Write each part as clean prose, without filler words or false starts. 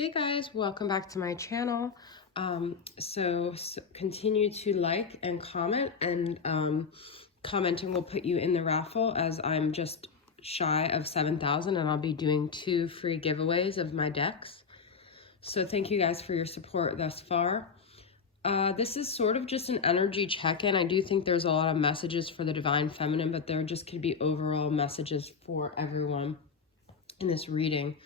Hey guys, welcome back to my channel. So continue to like and comment, and commenting will put you in the raffle, as I'm just shy of 7,000 and I'll be doing 2 free giveaways of my decks. So thank you guys for your support thus far. This is sort of just an energy check-in. I do think there's a lot of messages for the Divine Feminine, but there just could be overall messages for everyone in this reading.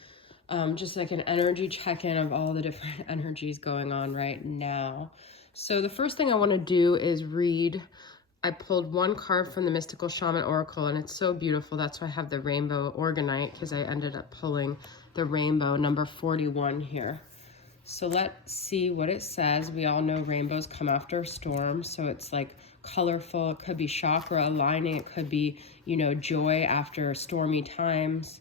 Just like an energy check-in of all the different energies going on right now. So the first thing I want to do is read. I pulled one card from the Mystical Shaman Oracle, and it's so beautiful. That's why I have the Rainbow Organite, because I ended up pulling the Rainbow number 41 here. So let's see what it says. We all know rainbows come after a storm, so it's like colorful. It could be chakra aligning. It could be, joy after stormy times.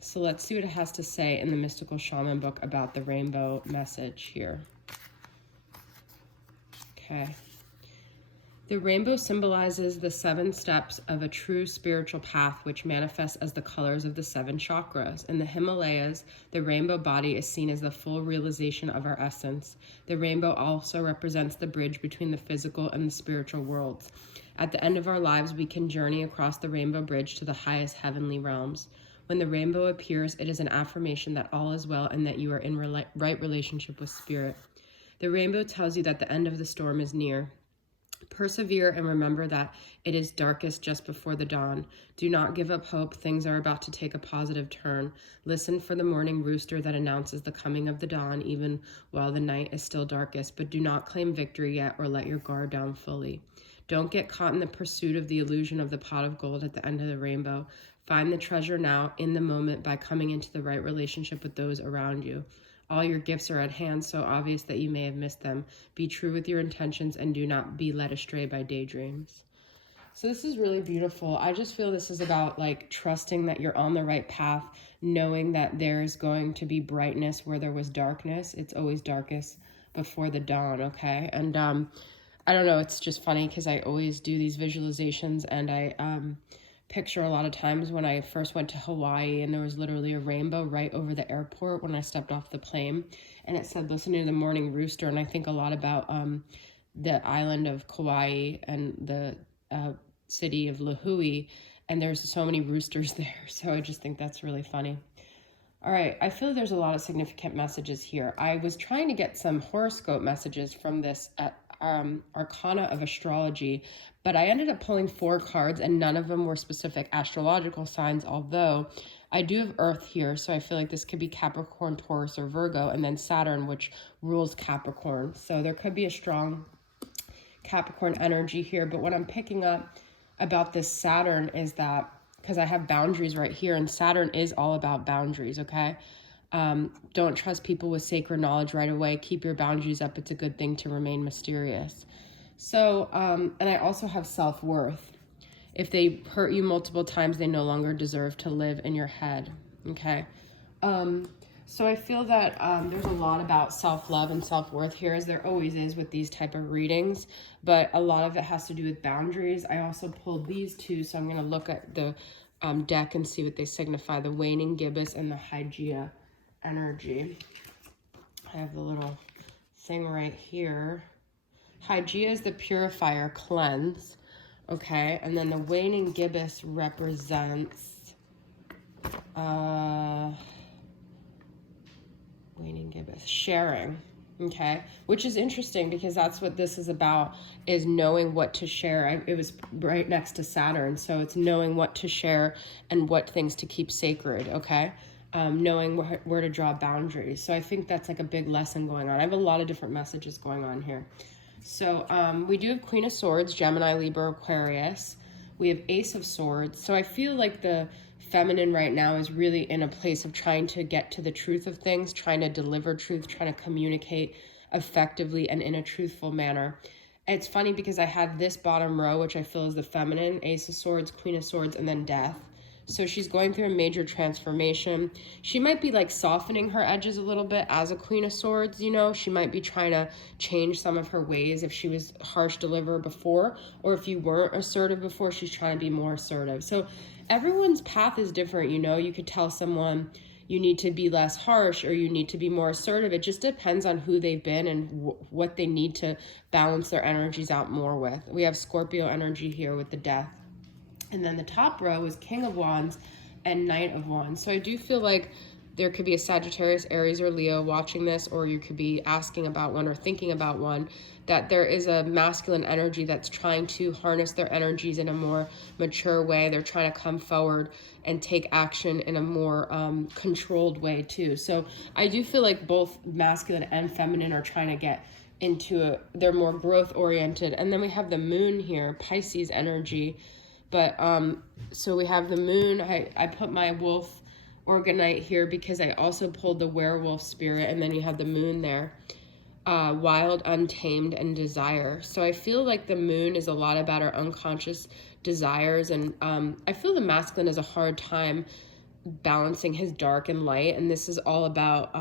So let's see what it has to say in the Mystical Shaman book about the rainbow message here. Okay. The rainbow symbolizes the 7 steps of a true spiritual path, which manifests as the colors of the 7 chakras. In the Himalayas, the rainbow body is seen as the full realization of our essence. The rainbow also represents the bridge between the physical and the spiritual worlds. At the end of our lives, we can journey across the rainbow bridge to the highest heavenly realms. When the rainbow appears, it is an affirmation that all is well and that you are in right relationship with spirit. The rainbow tells you that the end of the storm is near. Persevere and remember that it is darkest just before the dawn. Do not give up hope. Things are about to take a positive turn. Listen for the morning rooster that announces the coming of the dawn, even while the night is still darkest. But do not claim victory yet or let your guard down fully. Don't get caught in the pursuit of the illusion of the pot of gold at the end of the rainbow. Find the treasure now, in the moment, by coming into the right relationship with those around you. All your gifts are at hand, so obvious that you may have missed them. Be true with your intentions and do not be led astray by daydreams. So this is really beautiful. I just feel this is about like trusting that you're on the right path, knowing that there's going to be brightness where there was darkness. It's always darkest before the dawn, okay? And I don't know, it's just funny because I always do these visualizations, and I picture a lot of times when I first went to Hawaii, and there was literally a rainbow right over the airport when I stepped off the plane, and it said listening to the morning rooster. And I think a lot about the island of Kauai and the city of Lahui, and there's so many roosters there, so I just think that's really funny. All right, I feel there's a lot of significant messages here. I was trying to get some horoscope messages from this Arcana of Astrology, but I ended up pulling 4 cards, and none of them were specific astrological signs, although I do have Earth here, so I feel like this could be Capricorn, Taurus, or Virgo, and then Saturn, which rules Capricorn. So there could be a strong Capricorn energy here, but what I'm picking up about this Saturn is that, because I have boundaries right here, and Saturn is all about boundaries, okay? Don't trust people with sacred knowledge right away. Keep your boundaries up. It's a good thing to remain mysterious. So, and I also have self-worth. If they hurt you multiple times, they no longer deserve to live in your head, okay? So I feel that there's a lot about self-love and self-worth here, as there always is with these type of readings, but a lot of it has to do with boundaries. I also pulled these 2, so I'm going to look at the deck and see what they signify, the waning gibbous and the Hygeia energy. I have the little thing right here. Hygeia is the purifier, cleanse, okay? And then the waning gibbous represents waning gibbous, sharing, okay? Which is interesting because that's what this is about, is knowing what to share. It was right next to Saturn, so it's knowing what to share and what things to keep sacred, okay? Knowing where to draw boundaries. So I think that's like a big lesson going on. I have a lot of different messages going on here. So we do have Queen of Swords, Gemini, Libra, Aquarius. We have Ace of Swords. So I feel like the feminine right now is really in a place of trying to get to the truth of things, trying to deliver truth, trying to communicate effectively and in a truthful manner. It's funny because I had this bottom row, which I feel is the feminine, Ace of Swords, Queen of Swords, and then Death. So she's going through a major transformation. She might be like softening her edges a little bit as a Queen of Swords, She might be trying to change some of her ways if she was harsh deliverer before, or if you weren't assertive before, she's trying to be more assertive. So everyone's path is different, You could tell someone, you need to be less harsh or you need to be more assertive. It just depends on who they've been and what they need to balance their energies out more with. We have Scorpio energy here with the Death. And then the top row is King of Wands and Knight of Wands. So I do feel like there could be a Sagittarius, Aries, or Leo watching this, or you could be asking about one or thinking about one, that there is a masculine energy that's trying to harness their energies in a more mature way. They're trying to come forward and take action in a more controlled way too. So I do feel like both masculine and feminine are trying to get into they're more growth oriented. And then we have the moon here, Pisces energy. But so we have the moon. I put my wolf Orgonite here because I also pulled the werewolf spirit, and then you have the moon there. Wild, untamed, and desire. So I feel like the moon is a lot about our unconscious desires, and I feel the masculine has a hard time balancing his dark and light, and this is all about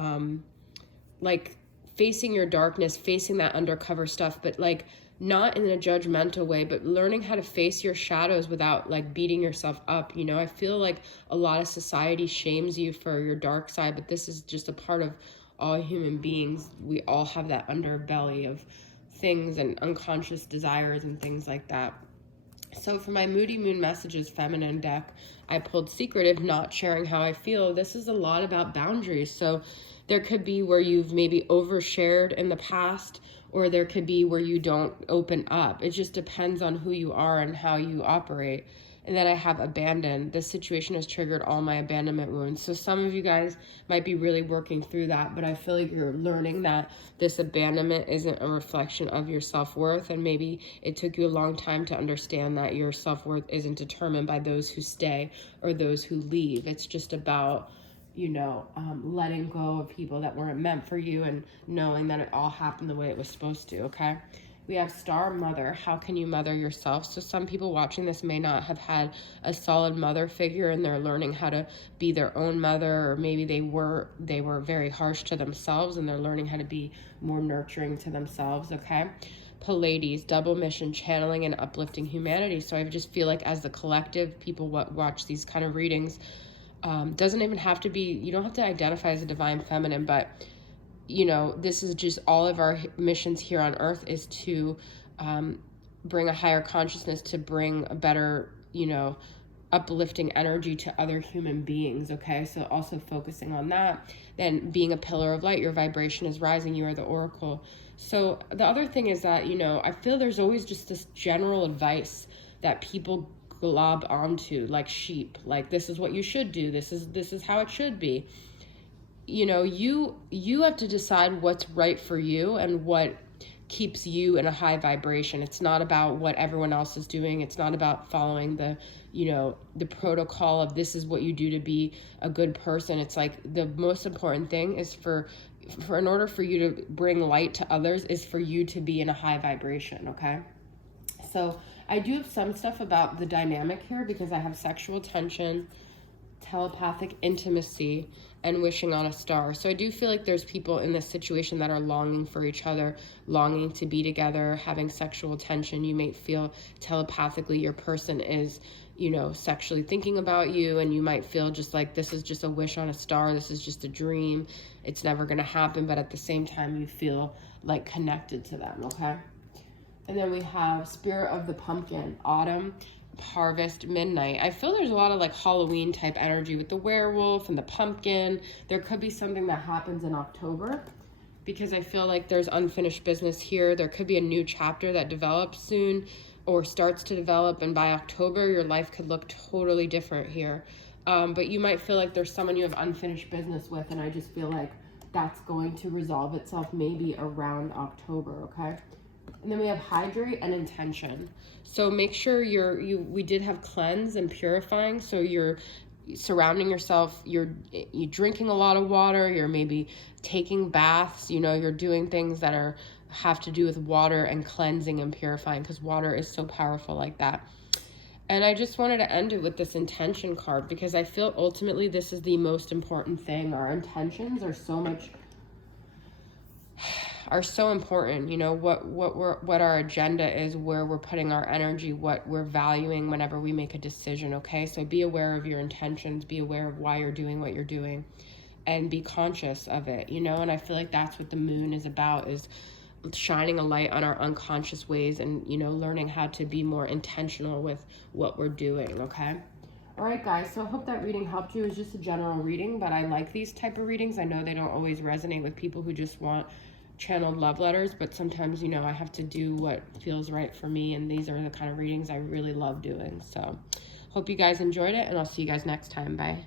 like facing your darkness, facing that undercover stuff, but like not in a judgmental way, but learning how to face your shadows without like beating yourself up. You know, I feel like a lot of society shames you for your dark side, but this is just a part of all human beings. We all have that underbelly of things and unconscious desires and things like that. So for my Moody Moon Messages feminine deck, I pulled Secretive, Not Sharing How I Feel. This is a lot about boundaries. So there could be where you've maybe overshared in the past, or there could be where you don't open up. It just depends on who you are and how you operate. And then I have Abandon. This situation has triggered all my abandonment wounds. So some of you guys might be really working through that, but I feel like you're learning that this abandonment isn't a reflection of your self-worth, and maybe it took you a long time to understand that your self-worth isn't determined by those who stay or those who leave. It's just about, you know, letting go of people that weren't meant for you and knowing that it all happened the way it was supposed to, okay? We have Star Mother. How can you mother yourself? So some people watching this may not have had a solid mother figure, and they're learning how to be their own mother, or maybe they were very harsh to themselves and they're learning how to be more nurturing to themselves, okay? Pleiades, double mission, channeling and uplifting humanity. So I just feel like as the collective, people watch these kind of readings, doesn't even have to be, you don't have to identify as a divine feminine, but you know, this is just all of our missions here on earth is to bring a higher consciousness, to bring a better, you know, uplifting energy to other human beings, okay? So also focusing on that. Then being a pillar of light, your vibration is rising, you are the oracle. So the other thing is that, you know, I feel there's always just this general advice that people glob onto like sheep, like this is what you should do, this is how it should be. You know, you have to decide what's right for you and what keeps you in a high vibration. It's not about what everyone else is doing. It's not about following the, you know, the protocol of this is what you do to be a good person. It's like the most important thing is for in order for you to bring light to others is for you to be in a high vibration, okay? So I do have some stuff about the dynamic here because I have sexual tension, telepathic intimacy, and wishing on a star. So I do feel like there's people in this situation that are longing for each other, longing to be together, having sexual tension. You may feel telepathically your person is, you know, sexually thinking about you, and you might feel just like this is just a wish on a star, this is just a dream, it's never going to happen, but at the same time you feel like connected to them, okay? And then we have Spirit of the Pumpkin, Autumn, Harvest, Midnight. I feel there's a lot of like Halloween type energy with the werewolf and the pumpkin. There could be something that happens in October because I feel like there's unfinished business here. There could be a new chapter that develops soon or starts to develop, and by October your life could look totally different here. But you might feel like there's someone you have unfinished business with, and I just feel like that's going to resolve itself maybe around October, okay? And then we have Hydrate and Intention. So make sure we did have cleanse and purifying. So you're surrounding yourself, you're drinking a lot of water, you're maybe taking baths, you know, you're doing things that have to do with water and cleansing and purifying, because water is so powerful like that. And I just wanted to end it with this intention card because I feel ultimately this is the most important thing. Our intentions are so important, you know, what our agenda is, where we're putting our energy, what we're valuing whenever we make a decision, okay? So be aware of your intentions, be aware of why you're doing what you're doing. and be conscious of it, you know? And I feel like that's what the moon is about, is shining a light on our unconscious ways and, you know, learning how to be more intentional with what we're doing, okay? All right, guys, so I hope that reading helped you. It was just a general reading, but I like these type of readings. I know they don't always resonate with people who just want channeled love letters, but sometimes, you know, I have to do what feels right for me, and these are the kind of readings I really love doing. So hope you guys enjoyed it, and I'll see you guys next time. Bye.